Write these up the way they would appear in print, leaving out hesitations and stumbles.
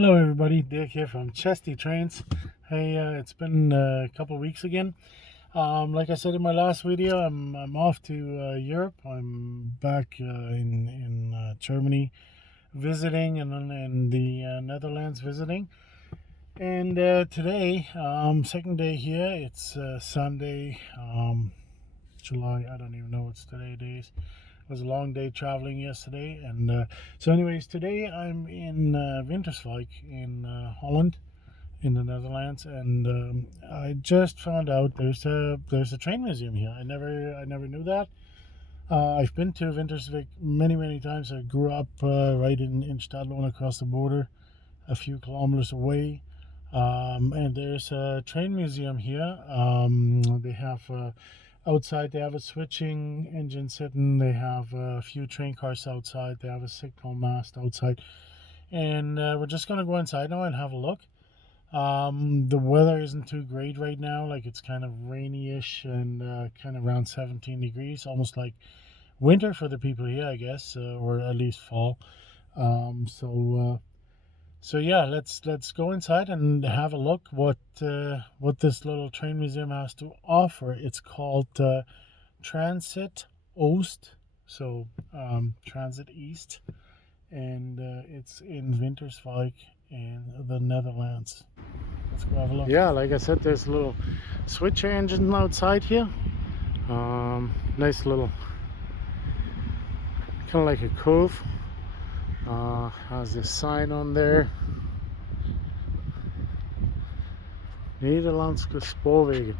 Hello everybody, Dick here from Chesty Trains. Hey, it's been a couple of weeks again. Like I said in my last video, I'm off to Europe. I'm back in Germany visiting, and then in the Netherlands visiting. And today, second day here. It's Sunday, July. I don't even know what's today days. It was a long day traveling yesterday, and so anyways, today I'm in Winterswijk in Holland, in the Netherlands, and I just found out there's a train museum here. I never knew that. I've been to Winterswijk many times. I grew up right in Stadloon, across the border, a few kilometers away. And there's a train museum here. They have outside, they have a switching engine sitting. They have a few train cars outside. They have a signal mast outside. And we're just going to go inside now and have a look. The weather isn't too great right now. Like, it's kind of rainy-ish and kind of around 17 degrees, almost like winter for the people here, I guess, or at least fall. So yeah, let's go inside and have a look what this little train museum has to offer. It's called Transit Oost, so Transit East, and it's in Winterswijk in the Netherlands. Let's go have a look. Yeah, like I said, there's a little switcher engine outside here. Nice little, kind of like a cove. Has this sign on there. Nederlandse spoorwegen.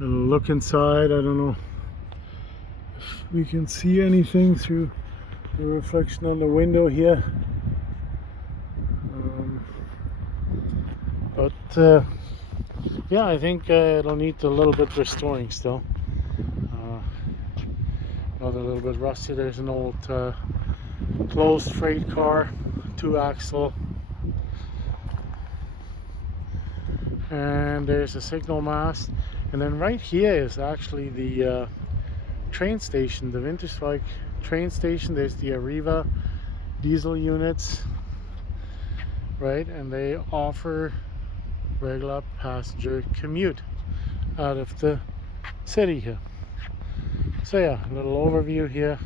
And look inside. I don't know if we can see anything through the reflection on the window here. But yeah, I think it'll need a little bit restoring still. Not a little bit rusty. There's an old closed freight car, 2-axle, and there's a signal mast. And then right here is actually the train station, the Winterswijk train station. There's the Arriva diesel units, right? And they offer regular passenger commute out of the city here. So yeah, a little overview here,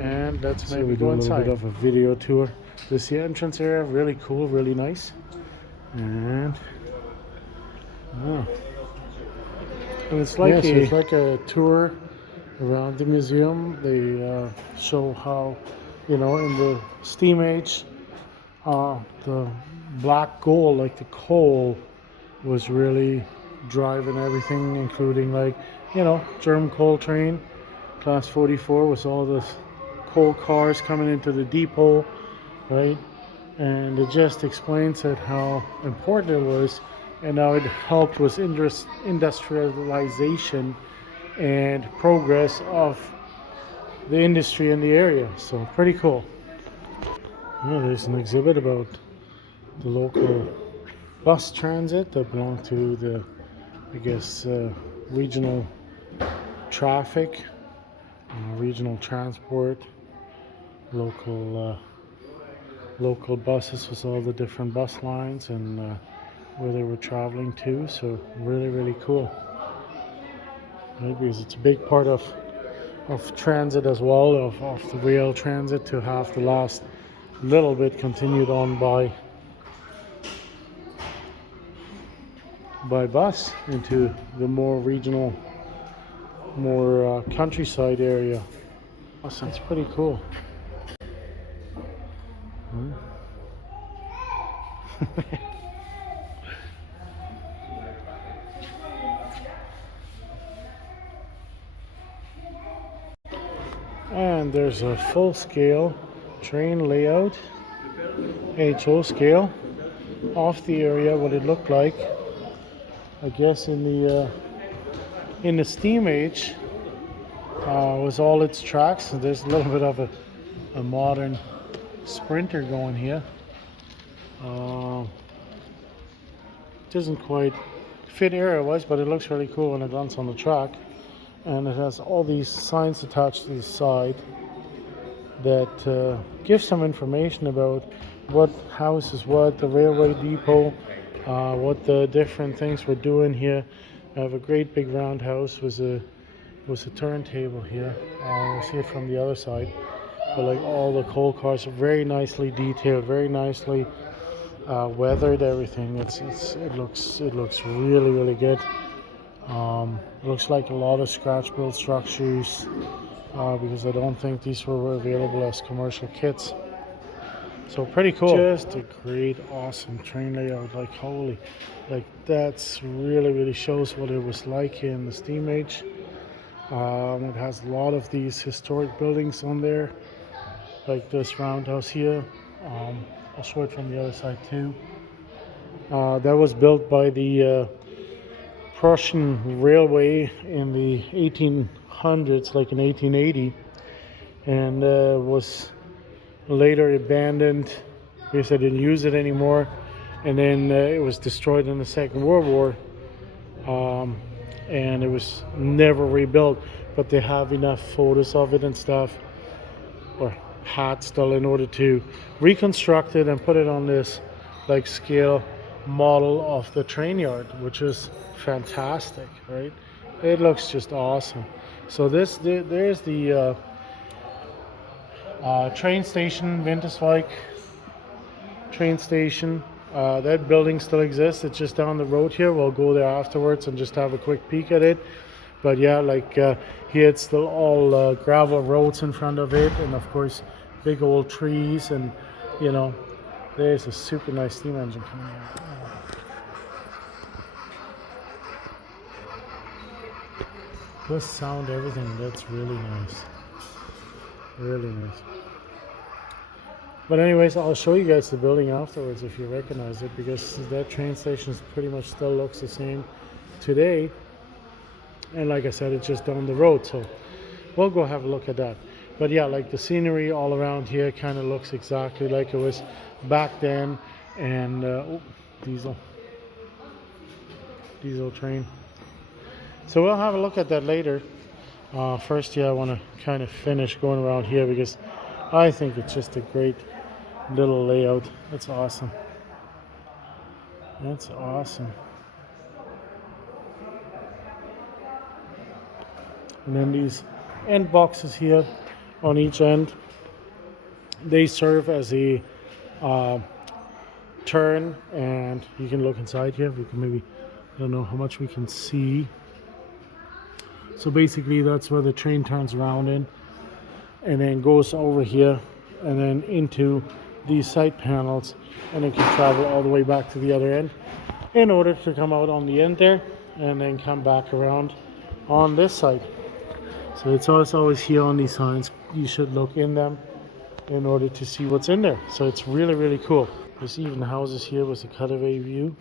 and let's maybe go inside. A little bit of a video tour. This is the entrance area, really cool, really nice. And it's like it's like a tour around the museum. They show how, in the steam age, the black gold, like the coal, was really driving everything, including, like, German coal train, class 44, with all the coal cars coming into the depot, right? And it just explains that how important it was, and how it helped with industrialization and progress of the industry in the area. So pretty cool. Yeah, there's an exhibit about the local bus transit that belong to the, I guess, regional traffic, regional transport, local buses with all the different bus lines and where they were traveling to. So really cool. Right, because it's a big part of transit as well, of the rail transit, to have the last little bit continued on by bus into the more regional, more countryside area. Awesome. It's pretty cool. And there's a full-scale train layout, HO scale, of the area, what it looked like, I guess, in the steam age, was all its tracks. And there's a little bit of a modern sprinter going here. Doesn't quite fit area-wise, but it looks really cool when it runs on the track. and it has all these signs attached to the side that give some information about what house is what, the railway depot, what the different things we're doing here. I have a great big roundhouse with a turntable here. You'll see it from the other side. But like all the coal cars are very nicely detailed, very nicely weathered. Everything. It looks really good. It looks like a lot of scratch build structures because I don't think these were available as commercial kits. So pretty cool. Just a great, awesome train layout. Like holy, like that's really shows what it was like in the steam age. It has a lot of these historic buildings on there, like this roundhouse here. I'll show it from the other side too. That was built by the Prussian railway in the 1800s, like in 1880, and was later abandoned because they didn't use it anymore, and then it was destroyed in the Second World War, and it was never rebuilt. But they have enough photos of it and stuff, or had still, in order to reconstruct it and put it on this like scale model of the train yard, which is fantastic, right? It looks just awesome. So there's the train station, Winterswijk train station. That building still exists. It's just down the road here. We'll go there afterwards and just have a quick peek at it. But yeah, like here it's still all gravel roads in front of it, and of course big old trees, and you know, there's a super nice steam engine coming out. This sound, everything, that's really nice. Really nice. But anyways, I'll show you guys the building afterwards if you recognize it, because that train station pretty much still looks the same today. And like I said, it's just down the road, so we'll go have a look at that. But yeah, like the scenery all around here kind of looks exactly like it was back then. And oh, diesel train. So we'll have a look at that later. First, yeah, I want to kind of finish going around here because I think it's just a great little layout. That's awesome. That's awesome. And then these end boxes here on each end, they serve as a turn, and you can look inside here. We can maybe, I don't know how much we can see. So basically that's where the train turns around in and then goes over here and then into these side panels, and it can travel all the way back to the other end in order to come out on the end there and then come back around on this side. So it's always here on these signs. You should look in them in order to see what's in there. So it's really cool. There's even houses here with a cutaway view,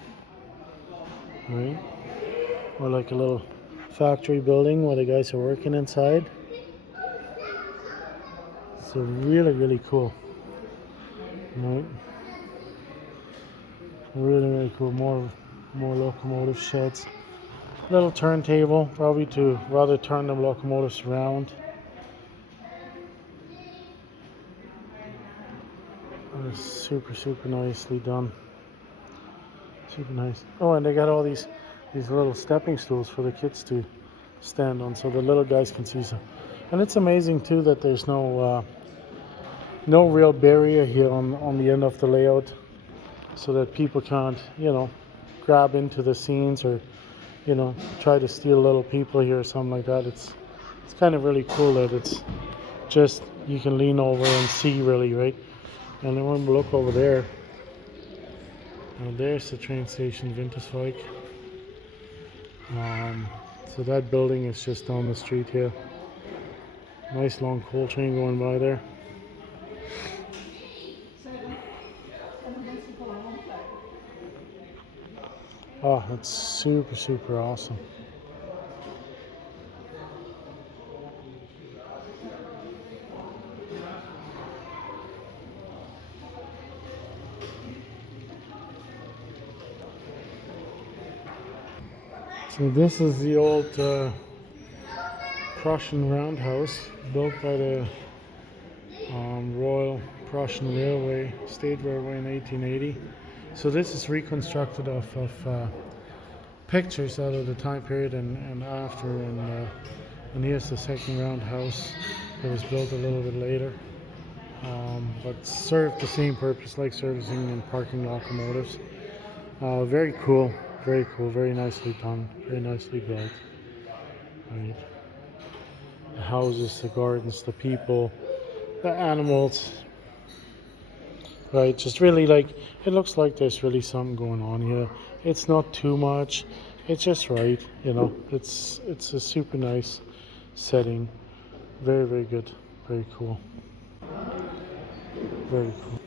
right? Or like a little factory building where the guys are working inside. So really cool, right? Really cool. More locomotive sheds. Little turntable, probably to rather turn the locomotives around. Super nicely done. Super nice. Oh, and they got all these little stepping stools for the kids to stand on, so the little guys can see some. And it's amazing too that there's no real barrier here on the end of the layout, so that people can't, you know, grab into the scenes or, you know, try to steal little people here or something like that. It's kind of really cool that it's just you can lean over and see really, right? And then when we look over there, now there's the train station, Winterswijk. So that building is just down the street here. Nice long coal train going by there. Oh, that's super awesome. So this is the old Prussian Roundhouse, built by the Royal Prussian Railway, State Railway in 1880. So this is reconstructed off of pictures out of the time period and after, and here's the second roundhouse that was built a little bit later, but served the same purpose like servicing and parking locomotives. Very cool, very nicely done, very nicely built. Right. The houses, the gardens, the people, the animals. Right, just really like, it looks like there's really something going on here. It's not too much, it's just right, you know. It's a super nice setting. Very good, very cool. Very cool.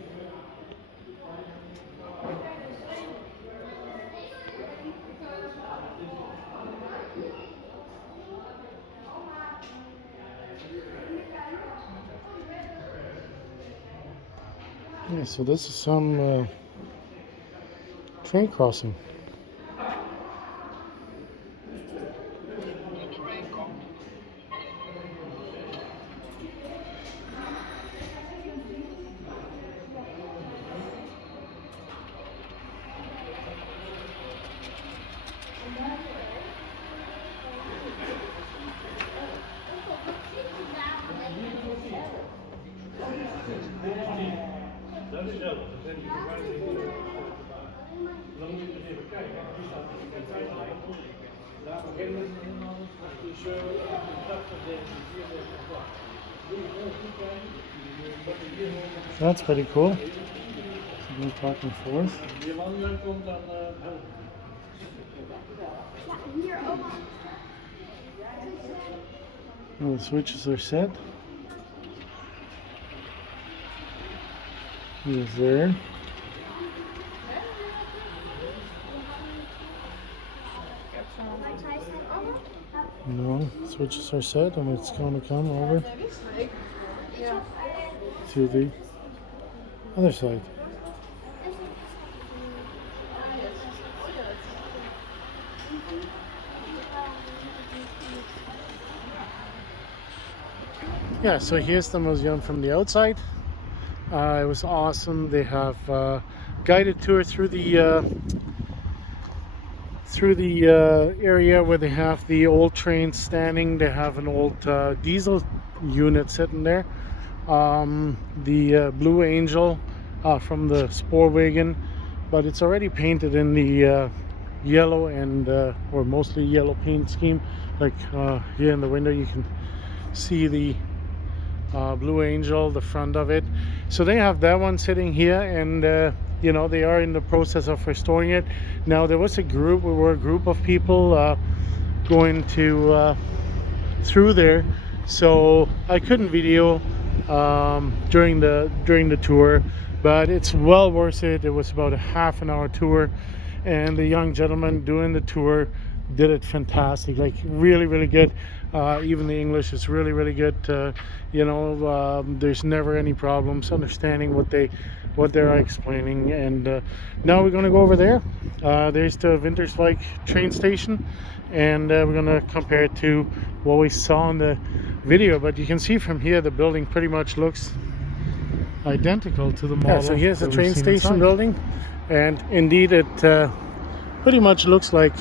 Yeah, so this is some train crossing. So that's pretty cool. So we back and forth. And the switches are set. He's there. No, switches are set, and it's going to come over to the other side. Yeah, so here's the museum from the outside. It was awesome. They have guided tour through the area where they have the old trains standing. They have an old diesel unit sitting there. The Blue Angel from the Spoorwegen, but it's already painted in the yellow and or mostly yellow paint scheme. Like here in the window you can see the Blue Angel, the front of it. So they have that one sitting here, and you know, they are in the process of restoring it. Now there was a group, we were a group of people going to through there, so I couldn't video during the tour, but it's well worth it. It was about a half an hour tour, and the young gentleman doing the tour did it fantastic, like really good. Even the English is really good. You know, there's never any problems understanding what they're explaining. And now we're going to go over there. There's the Winterswijk train station, and we're going to compare it to what we saw in the video. But you can see from here the building pretty much looks identical to the model. Yeah, so here's the train station building, and indeed it pretty much looks like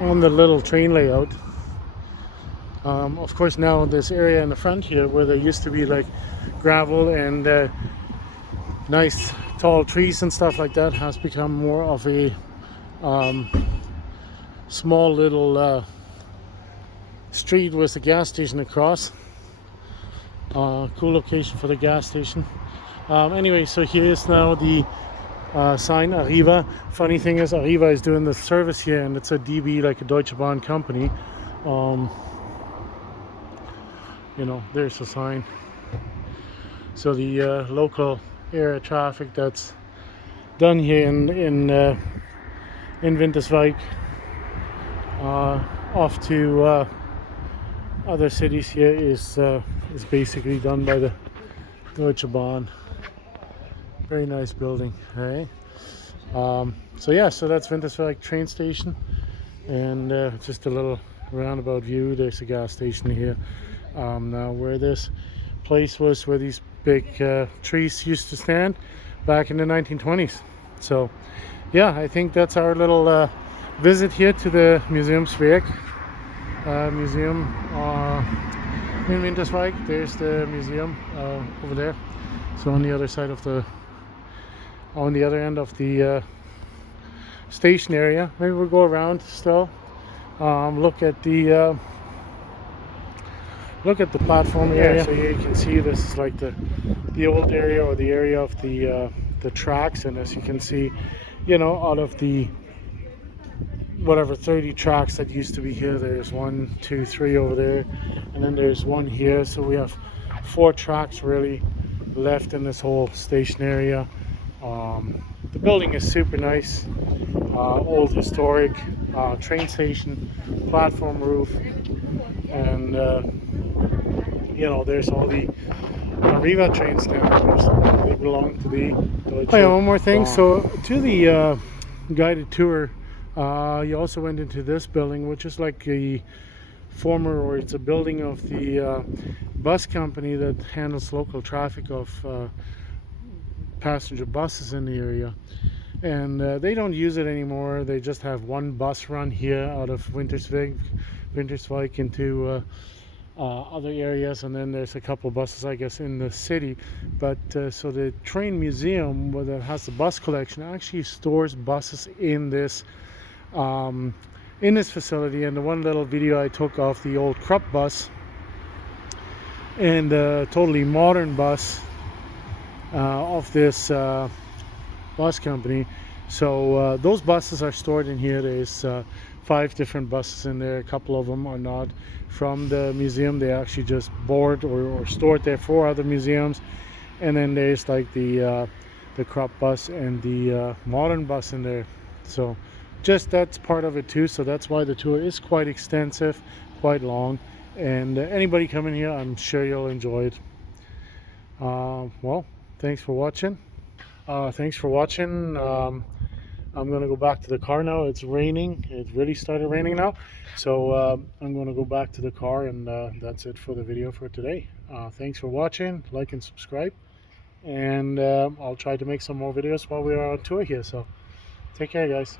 on the little train layout. Of course, now this area in the front here where there used to be like gravel and nice tall trees and stuff like that has become more of a small little street with a gas station across. Cool location for the gas station. Anyway, so here is now the sign Arriva. Funny thing is, Arriva is doing the service here, and it's a DB, like a Deutsche Bahn company. You know, there's the sign. So the local area traffic that's done here in Winterswijk, off to other cities here is basically done by the Deutsche Bahn. Very nice building, right? So yeah, so that's Winterswijk train station, and just a little roundabout view. There's a gas station here. Now where this place was, where these big trees used to stand back in the 1920s. So yeah, I think that's our little visit here to the Museumswijk museum in Winterswijk. There's the museum over there. So on the other side of on the other end of the station area. Maybe we'll go around still. Look at the platform area. So here you can see this is like the old area, or the area of the tracks. And as you can see, you know, out of the whatever 30 tracks that used to be here, there's 1, 2, 3 over there, and then there's one here. So we have 4 tracks really left in this whole station area. The building is super nice, old historic train station, platform roof, and you know, there's all the Arriva trains down there. They belong to the Deutsche. Oh yeah, one more thing. So to the guided tour, you also went into this building, which is like a former, or it's a building of the bus company that handles local traffic of passenger buses in the area. And they don't use it anymore. They just have one bus run here out of Winterswijk into other areas, and then there's a couple of buses, I guess, in the city. But so the train museum, that has the bus collection, actually stores buses in this facility. And the one little video I took of the old Krupp bus and the totally modern bus of this bus company. So those buses are stored in here. There's 5 different buses in there. A couple of them are not from the museum. They actually just board or stored there for other museums. And then there's like the Krupp bus and the modern bus in there. So just that's part of it too. So that's why the tour is quite extensive, quite long. And anybody coming here, I'm sure you'll enjoy it. Well, thanks for watching. I'm gonna go back to the car now. It's raining. It really started raining now. So I'm gonna go back to the car, and that's it for the video for today. Thanks for watching. Like and subscribe. And I'll try to make some more videos while we are on tour here. So take care, guys.